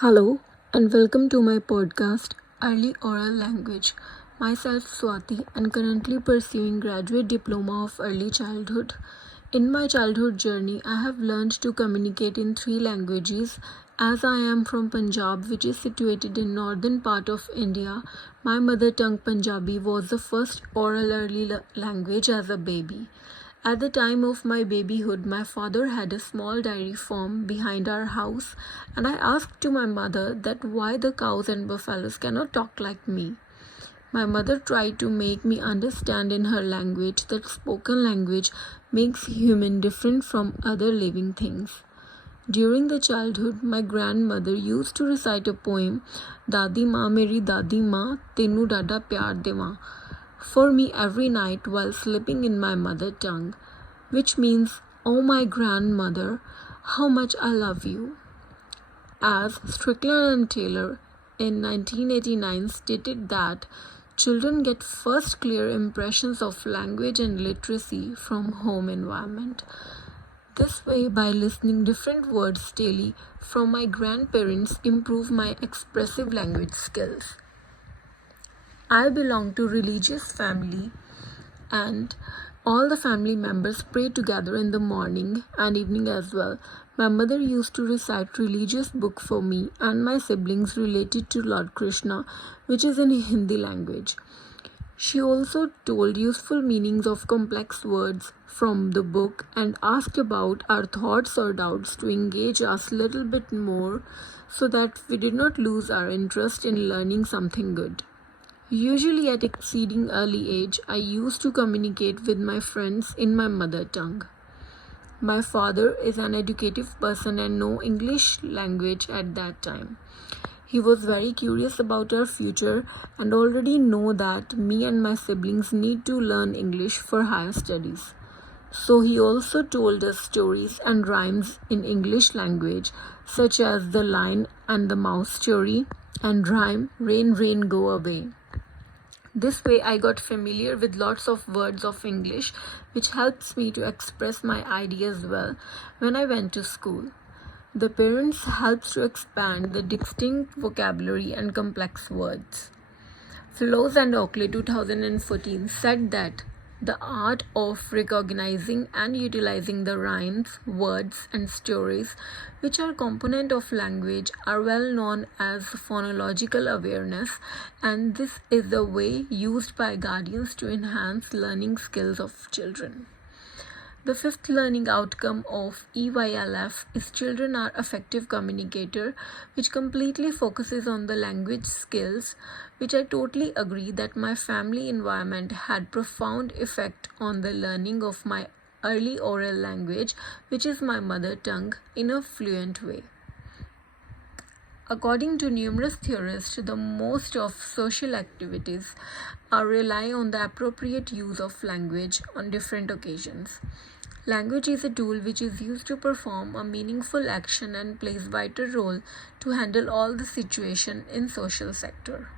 Hello and welcome to my podcast, Early Oral Language. Myself Swati and currently pursuing graduate diploma of early childhood. In my childhood journey, I have learned to communicate in three languages. As I am from Punjab, which is situated in northern part of India, my mother tongue Punjabi was the first oral early language as a baby. At the time of my babyhood, my father had a small dairy farm behind our house, and I asked to my mother that why the cows and buffaloes cannot talk like me. My mother tried to make me understand in her language that spoken language makes human different from other living things. During the childhood, my grandmother used to recite a poem, Dadi Maa Meri Dadi Maa Tenu Dada Pyar Dewa, for me every night while sleeping in my mother tongue, which means, oh my grandmother, how much I love you. As Strickland and Taylor in 1989 stated that children get first clear impressions of language and literacy from home environment. This way, by listening different words daily from my grandparents, improve my expressive language skills. I belong to religious family and all the family members pray together in the morning and evening as well. My mother used to recite religious book for me and my siblings related to Lord Krishna, which is in Hindi language. She also told useful meanings of complex words from the book and asked about our thoughts or doubts to engage us a little bit more so that we did not lose our interest in learning something good. Usually at exceeding early age, I used to communicate with my friends in my mother tongue. My father is an educative person and know English language at that time. He was very curious about our future and already know that me and my siblings need to learn English for higher studies. So he also told us stories and rhymes in English language, such as the Lion and the Mouse story and rhyme Rain Rain Go Away. This way I got familiar with lots of words of English, which helps me to express my ideas well when I went to school. The parents helps to expand the distinct vocabulary and complex words. Flows and Oakley 2014 said that the art of recognizing and utilizing the rhymes, words, and stories, which are component of language, are well known as phonological awareness, and this is the way used by guardians to enhance learning skills of children. The fifth learning outcome of EYLF is children are effective communicator, which completely focuses on the language skills, which I totally agree that my family environment had profound effect on the learning of my early oral language, which is my mother tongue, in a fluent way. According to numerous theorists, the most of social activities are rely on the appropriate use of language on different occasions. Language is a tool which is used to perform a meaningful action and plays vital role to handle all the situation in social sector.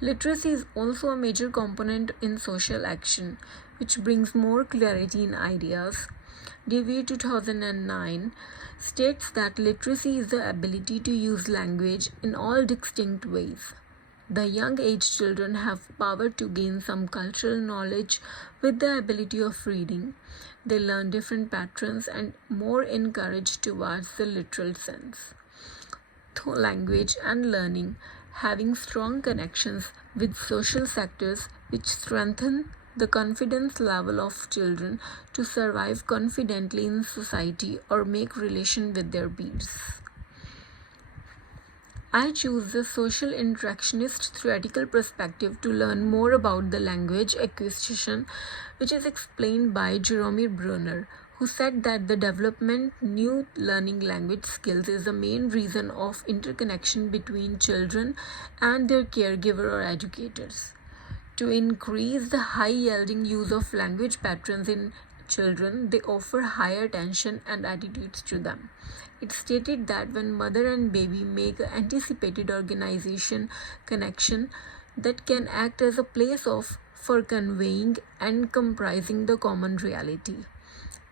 Literacy is also a major component in social action, which brings more clarity in ideas. DV 2009 states that literacy is the ability to use language in all distinct ways. The young age children have power to gain some cultural knowledge with the ability of reading. They learn different patterns and more encouraged towards the literal sense. Through language and learning, having strong connections with social sectors which strengthen the confidence level of children to survive confidently in society or make relation with their peers. I choose the social interactionist theoretical perspective to learn more about the language acquisition, which is explained by Jerome Bruner, who said that the development new learning language skills is the main reason of interconnection between children and their caregiver or educators. To increase the high-yielding use of language patterns in children, they offer higher attention and attitudes to them. It stated that when mother and baby make an anticipated organization connection that can act as a place of for conveying and comprising the common reality.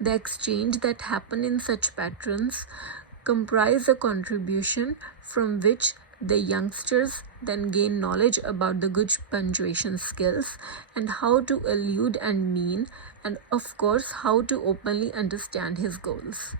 The exchange that happen in such patterns comprise a contribution from which the youngsters then gain knowledge about the good punctuation skills and how to allude and mean, and of course how to openly understand his goals.